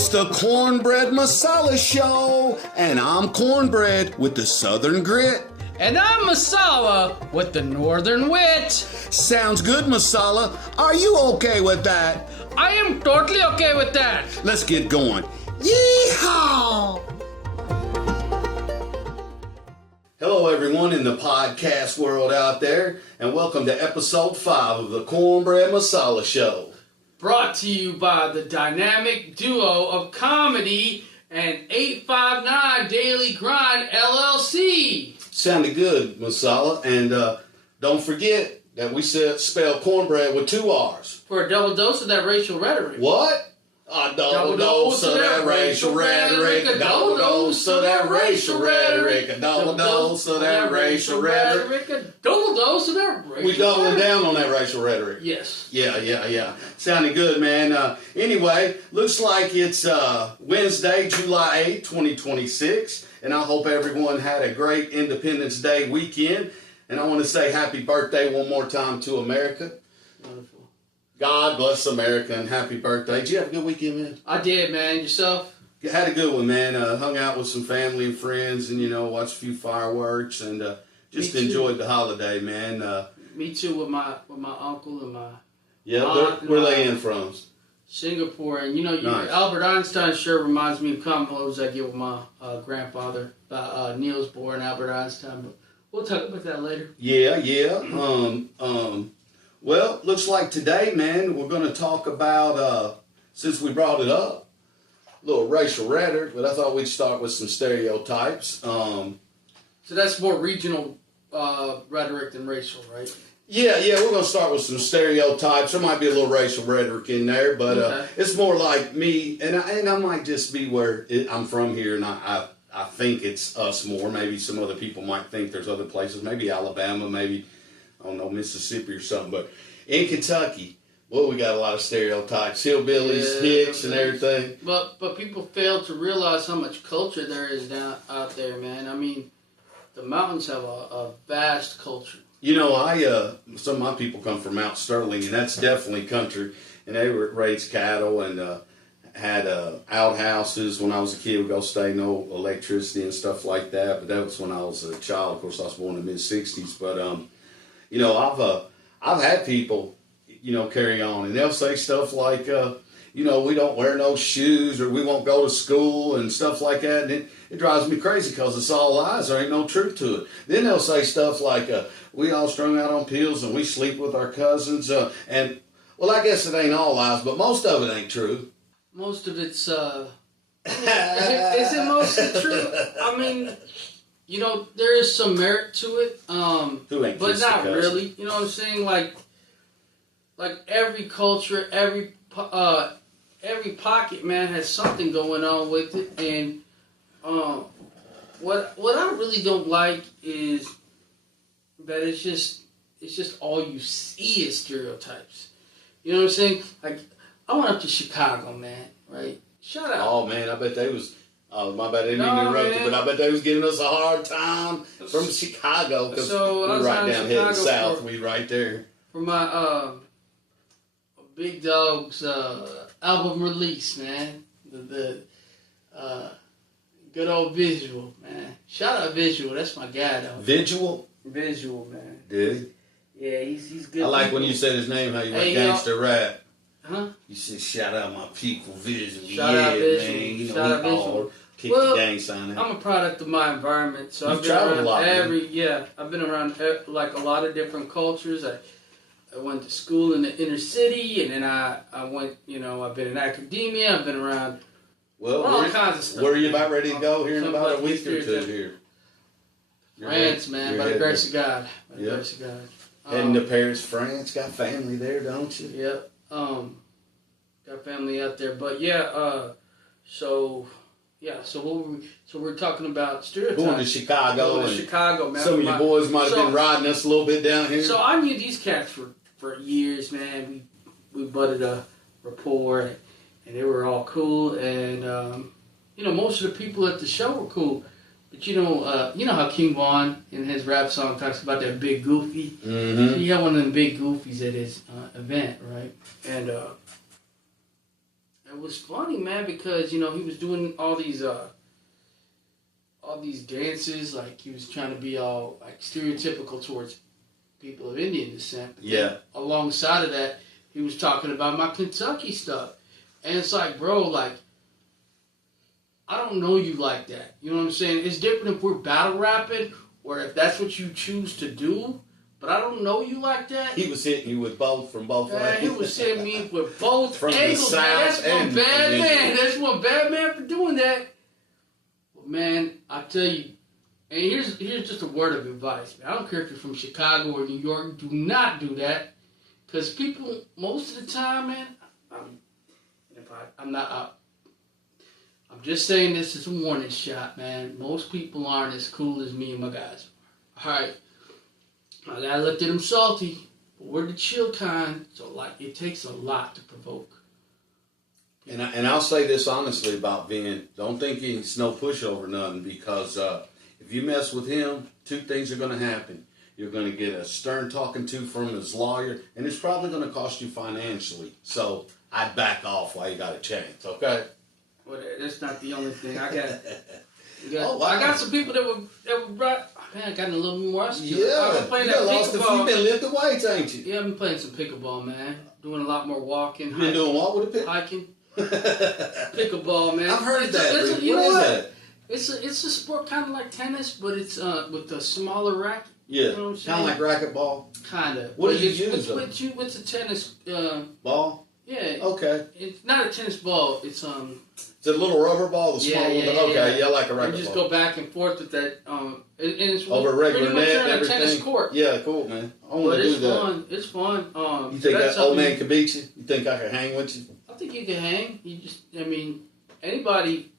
It's the Cornbread Masala Show, and I'm Cornbread with the Southern Grit. And I'm Masala with the Northern Wit. Sounds good, Masala. Are you okay with that? I am totally okay with that. Let's get going. Yeehaw! Hello, everyone in the podcast world out there, and welcome to episode 5 of the Cornbread Masala Show. Brought to you by the dynamic duo of comedy and 859 Daily Grind LLC. Sounded good, Masala, and don't forget that we spell cornbread with 2 R's. For a double dose of that racial rhetoric. What? A double dose of that racial rhetoric. A double dose of that racial rhetoric. A double dose of that racial rhetoric. A double dose of that racial rhetoric. We doubling down on that racial rhetoric. Yes. Yeah. Sounding good, man. Anyway, looks like it's Wednesday, July 8th, 2026. And I hope everyone had a great Independence Day weekend. And I want to say happy birthday one more time to America. Wonderful. God bless America and happy birthday. Did you have a good weekend, man? I did, man. Yourself? Had a good one, man. Hung out with some family and friends and, watched a few fireworks and just enjoyed the holiday, man. Me too, with my uncle and my aunt. Where they in from? Singapore. And, nice. Albert Einstein sure reminds me of combos I get with my grandfather about Niels Bohr and Albert Einstein. But we'll talk about that later. Yeah. Well, looks like today, man, we're going to talk about, since we brought it up, a little racial rhetoric, but I thought we'd start with some stereotypes. So that's more regional rhetoric than racial, right? Yeah, we're going to start with some stereotypes. There might be a little racial rhetoric in there, but okay. It's more like me, and I might just be where I'm from here, and I think it's us more. Maybe some other people might think there's other places, maybe Alabama, maybe, I don't know, Mississippi or something. But in Kentucky, we got a lot of stereotypes, hillbillies, hicks, and everything. But people fail to realize how much culture there is out there, man. I mean, the mountains have a vast culture. Some of my people come from Mount Sterling, and that's definitely country. And they raised cattle and had outhouses. When I was a kid, we'd go stay, no electricity and stuff like that. But that was when I was a child. Of course, I was born in the mid-'60s. But, I've had people, carry on. And they'll say stuff like, we don't wear no shoes or we won't go to school and stuff like that. And it drives me crazy because it's all lies. There ain't no truth to it. Then they'll say stuff like, we all strung out on pills and we sleep with our cousins. I guess it ain't all lies, but most of it ain't true. Most of it's, is it mostly true? I mean, there is some merit to it, but not really. You know what I'm saying? Like every culture, every pocket, man, has something going on with it. And what I really don't like is that it's just all you see is stereotypes. You know what I'm saying? Like, I went up to Chicago, man. Right? Shout out. Oh man, I bet they was. Oh, my bad, I didn't mean to interrupt you, but I bet they was giving us a hard time from Chicago because we're right down heading south. We right there. For my Big Dog's album release, man. The good old Visual, man. Shout out Visual. That's my guy, though. Visual, man. Did he? Yeah, he's good. I like when you said his name, how you went gangster rap. Huh? You said, shout out my people, Visual. Shout out Visual. Man. Shout out Visual. Kick the gang sign out. I'm a product of my environment, so I've been around a lot. I've been around like a lot of different cultures. I went to school in the inner city, and then I went. I've been in academia. I've been around all kinds of stuff. Where are you about ready to go here in about a week or two here? France, man, by the grace of God. By the grace of God. Heading to Paris, France. Got family there, don't you? Yep. Got family out there, but so we're talking about stereotypes. Going to Chicago. Chicago, man. Some of your boys might have been riding us a little bit down here. So I knew these cats for years, man. We butted a rapport, and they were all cool. And most of the people at the show were cool. But you know how King Von in his rap song talks about that big goofy. Mm-hmm. So he had one of them big goofies at his event, right? And it was funny, man, because, you know, he was doing all these dances, like he was trying to be all like stereotypical towards people of Indian descent. But Yeah. Alongside of that, he was talking about my Kentucky stuff. And it's like, bro, like, I don't know you like that. You know what I'm saying? It's different if we're battle rapping or if that's what you choose to do. But I don't know you like that. He was hitting you with both from both ways. He was hitting me with both from angles. the south. That's one bad man. That's one bad man for doing that. But man, I tell you, and here's just a word of advice. Man. I don't care if you're from Chicago or New York. Do not do that, because people most of the time, man. I'm just saying this as a warning shot, man. Most people aren't as cool as me and my guys. All right. My guy looked at him salty, but we're the chill kind, so like it takes a lot to provoke. And I'll say this honestly about being, don't think he's no pushover nothing, because if you mess with him, two things are going to happen. You're going to get a stern talking to from his lawyer, and it's probably going to cost you financially. So I'd back off while you got a chance, okay? Well, that's not the only thing. I got wow. I got some people that were brought. Man, I got a little more rusty. Yeah, I've been playing you that lost pickleball. you've been lifting weights, ain't you? Yeah, I've been playing some pickleball, man. Doing a lot more walking. You been doing what with a hiking. Pickleball, man. I've heard that. What is that? It's a sport kind of like tennis, but it's with a smaller racket. Yeah, you know what I'm saying? Kind of like racquetball. Kind of. What do you use? What's a tennis ball? Yeah. Okay. It's not a tennis ball. It's It's a little rubber ball, the small one. Okay, yeah, like a racquetball. You just go back and forth with that. And it's over regular net, on everything. A tennis court. Yeah, cool, man. I want but to do that. It's fun. You think that old man can beat you? You think I can hang with you? I think you can hang. Anybody,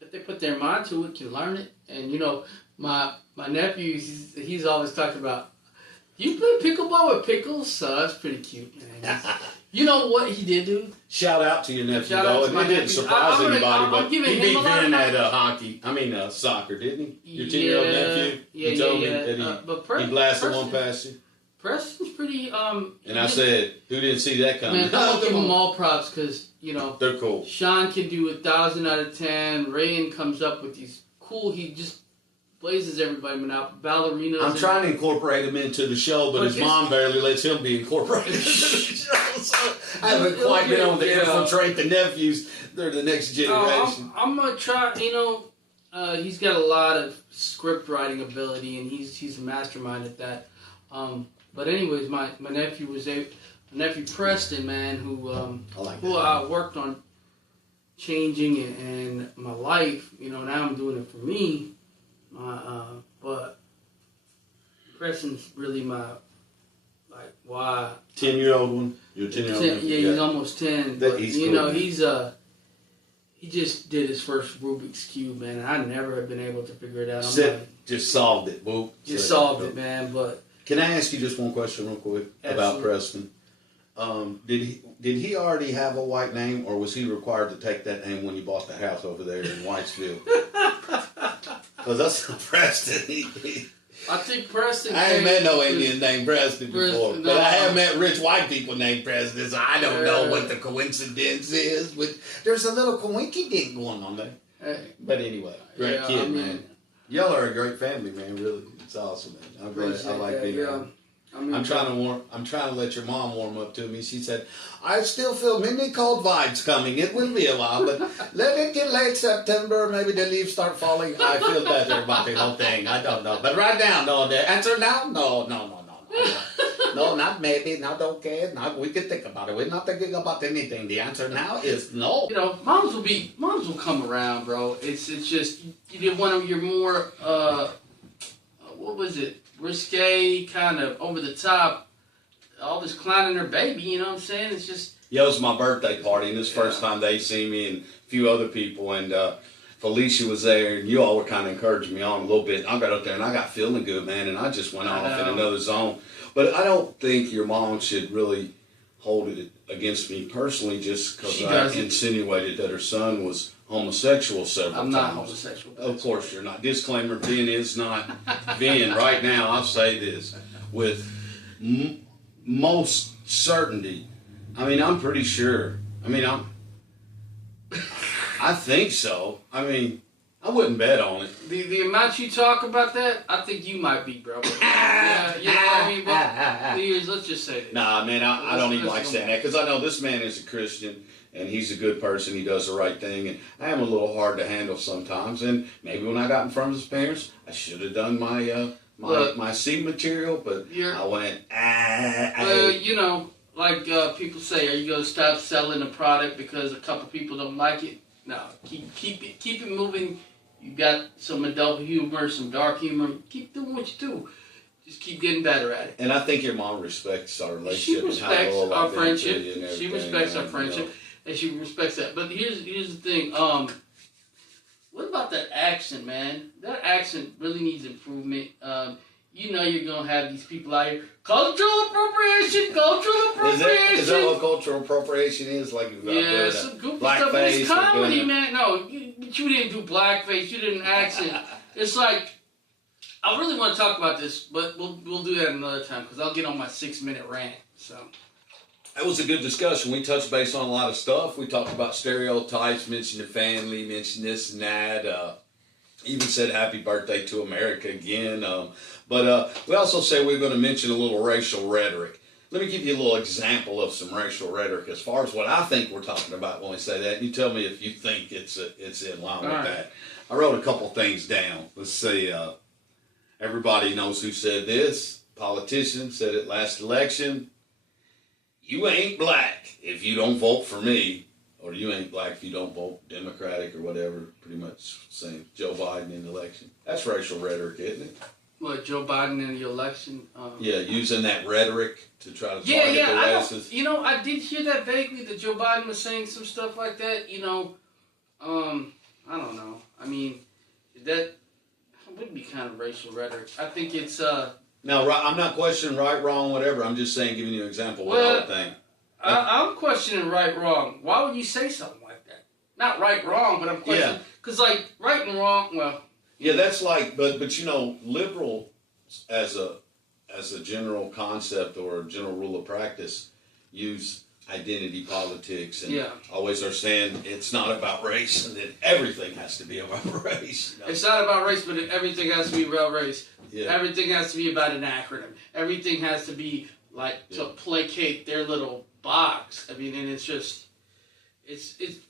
if they put their mind to it, can learn it. And you know, my nephew, he's always talking about, you play pickleball with pickles, so that's pretty cute, man. You know what he did do? Shout out to your nephew, Shout though. out to It didn't surprise anybody, but he beat Vin at soccer, didn't he? Your 10-year-old nephew? You told me that he blasted one past you. Preston's pretty, and I said, who didn't see that coming? Man, I'll give them all props, because, you know. They're cool. Sean can do 1,000 out of 10. Rayan comes up with these cool, he just blazes everybody out. Ballerinas. I'm trying to incorporate him into the show, but his mom barely lets him be incorporated into the show. So I haven't quite been able to infiltrate the nephews. They're the next generation. I'm going to try, he's got a lot of script writing ability, and he's a mastermind at that. But anyways, my nephew Preston, man, who I worked on changing and my life. Now I'm doing it for me. But Preston's really my, like, why. 10-year-old one? You're a 10-year-old one? Yeah, he's almost 10. But, he's cool. He just did his first Rubik's Cube, man, and I never have been able to figure it out. Just solved it, boo. Just solved it, man, but. Can I ask you just one question real quick about Preston? Did he already have a white name, or was he required to take that name when you bought the house over there in Whitesville? Because that's Preston. I think Preston. I ain't met no Indian named Preston before, but I have met rich white people named Preston. So I don't know what the coincidence is, but there's a little coincidence going on there. But anyway, great kid, man. Y'all are a great family, man. Really, it's awesome, man. I'm glad. I like being here. I'm trying to let your mom warm up to me. She said, I still feel many cold vibes coming. It will be a while, but let it get late September. Maybe the leaves start falling. I feel better about the whole thing. I don't know. But right now, no. The answer now? No. No, not maybe. Not okay. Not, we can think about it. We're not thinking about anything. The answer now is no. Moms will come around, bro. It's just, you did one of your more, what was it? Risque, kind of over the top, all this clowning her baby, you know what I'm saying? It's just. Yeah, it was my birthday party, and this first time they see me and a few other people, and Felicia was there, and you all were kind of encouraging me on a little bit. I got up there, and I got feeling good, man, and I just went off in another zone. But I don't think your mom should really hold it against me personally just because I insinuated that her son was homosexual several times. I'm not homosexual. Of course you're not. Disclaimer, Vin is not. Vin, right now, I'll say this with most certainty. I mean, I'm pretty sure. I mean, I think so. I mean, I wouldn't bet on it. The amount you talk about that, I think you might be, bro. Yeah, you know what I mean? But please, let's just say this. Nah, man, I don't even like saying that because I know this man is a Christian and he's a good person. He does the right thing, and I am a little hard to handle sometimes. And maybe when I got in front of his parents, I should have done my seed material, but I went you know, like people say, are you gonna stop selling a product because a couple people don't like it? No, keep it moving. You got some adult humor, some dark humor. Keep doing what you do. Just keep getting better at it. And I think your mom respects our relationship. She respects our friendship. She respects our friendship, and she respects that. But here's the thing. What about that accent, man? That accent really needs improvement. You know you're going to have these people out here. Cultural appropriation! Is that what cultural appropriation is? Like, yeah, some goofy stuff. But it's comedy, man. No, but you didn't do blackface. You did an accent. It's like, I really want to talk about this, but we'll do that another time because I'll get on my 6-minute rant. So that was a good discussion. We touched base on a lot of stuff. We talked about stereotypes, mentioned the family, mentioned this and that. Even said happy birthday to America again. But we also say we're going to mention a little racial rhetoric. Let me give you a little example of some racial rhetoric as far as what I think we're talking about when we say that. You tell me if you think it's in line with that. I wrote a couple things down. Let's see. Everybody knows who said this. Politician said it last election. You ain't black if you don't vote for me. Or you ain't black if you don't vote Democratic or whatever. Pretty much same. Joe Biden in the election. That's racial rhetoric, isn't it? What, Joe Biden in the election? Yeah, using that rhetoric to try to target the races. You know, I did hear that vaguely, that Joe Biden was saying some stuff like that. You know, I don't know. I mean, that would be kind of racial rhetoric. I think it's... Now, I'm not questioning right, wrong, whatever. I'm just saying, giving you an example of what I would think. I'm questioning right, wrong. Why would you say something like that? Not right, wrong, but I'm questioning... Because, like, right and wrong, well... Yeah, that's like... But you know, liberal as a general concept or a general rule of practice use identity politics and always are saying it's not about race and that everything has to be about race. You know? It's not about race, but everything has to be about race. Yeah. Everything has to be about an acronym. Everything has to be, like, to placate their little box. I mean, and it's just...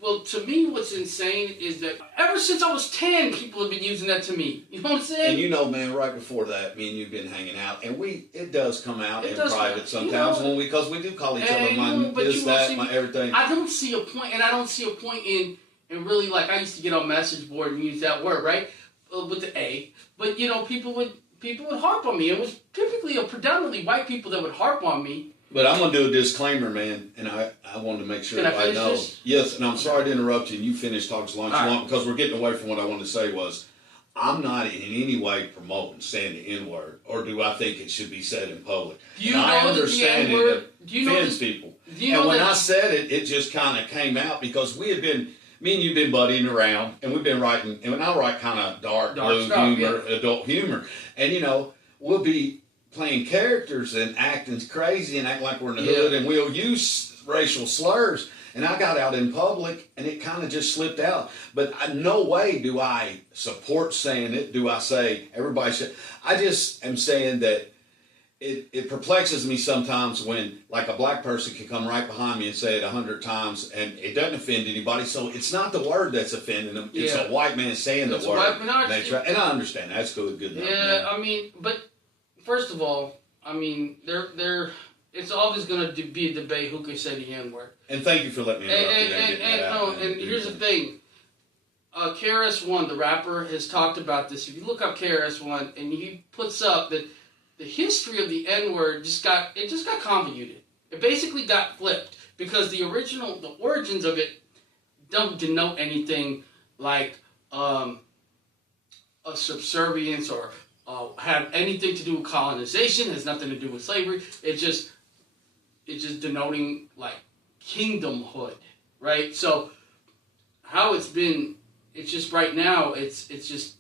Well, to me, what's insane is that ever since I was 10, people have been using that to me. You know what I'm saying? And you know, man, right before that, me and you've been hanging out, and it does come out in private sometimes because we do call each other my everything. I don't see a point, and I don't see a point in really, like, I used to get on message board and use that word, right, with the A, but, you know, people would harp on me. It was typically predominantly white people that would harp on me. But I'm going to do a disclaimer, man, and I wanted to make sure everybody knows. Yes, and I'm sorry to interrupt you, and you finish talking as long as you want, because we're getting away from what I wanted to say was, I'm not in any way promoting saying the N-word, or do I think it should be said in public. Do you know that the N-word offends people. And when I said it, it just kind of came out, because me and you've been buddying around, and we've been writing, and I write kind of dark blue stuff, humor, adult humor, and, you know, we'll be playing characters and acting crazy and acting like we're in the hood, and we'll use racial slurs. And I got out in public, and it kind of just slipped out. But no way do I support saying it. Do I say everybody should? I just am saying that it perplexes me sometimes when, like, a black person can come right behind me and say it 100 times, and it doesn't offend anybody. So it's not the word that's offending them. It's a white man saying the word. And I understand. That's good enough. Yeah, man. I mean, but... First of all, I mean, it's always going to be a debate who can say the N-word. And thank you for letting me interrupt and here's the thing. KRS-One, the rapper, has talked about this. If you look up KRS-One, and he puts up that the history of the N-word just got convoluted. It basically got flipped because the origins of it don't denote anything like a subservience or have anything to do with colonization, has nothing to do with slavery. It's just denoting, like, kingdomhood, right? So how it's been, it's just right now, it's just,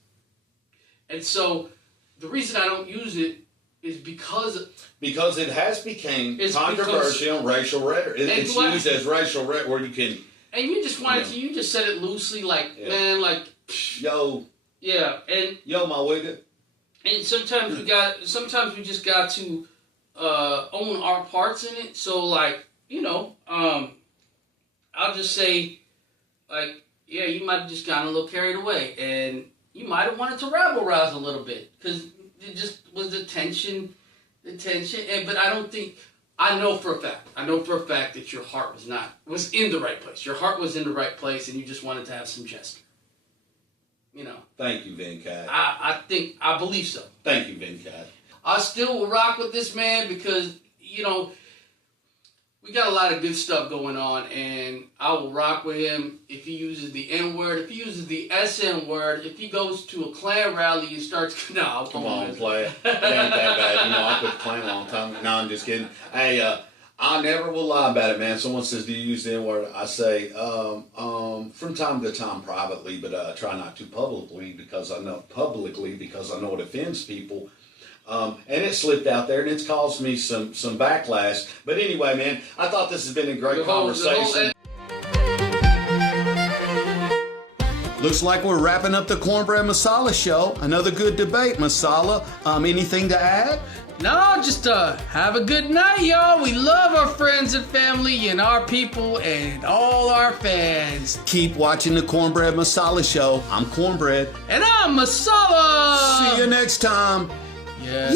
and so the reason I don't use it is because it has become controversial racial rhetoric. It's used as racial rhetoric where you can And you just wanted to, you just said it loosely, like, man, like, yo, yeah, and yo, my wigger. And sometimes we just got to own our parts in it. So, like, I'll just say, like, yeah, you might have just gotten a little carried away, and you might have wanted to rabble rouse a little bit because it just was the tension. But I don't think. I know for a fact that your heart was in the right place. Your heart was in the right place, and you just wanted to have some gesture. Thank you, Venkat. I believe so. Thank you, Venkat. I still will rock with this man because, we got a lot of good stuff going on, and I will rock with him if he uses the N word, if he uses the SN word, if he goes to a Klan rally and starts. No, come on, play it. It ain't that bad. I quit the Klan a long time. No, I'm just kidding. Hey, I never will lie about it, man. Someone says, "Do you use the N word?" I say, from time to time, privately, but I try not to publicly because I know it offends people. And it slipped out there, and it's caused me some backlash. But anyway, man, I thought this has been a great conversation. Looks like we're wrapping up the Cornbread Masala Show. Another good debate, Masala. Anything to add? No, just have a good night, y'all. We love our friends and family and our people and all our fans. Keep watching the Cornbread Masala Show. I'm Cornbread. And I'm Masala. See you next time. Yes.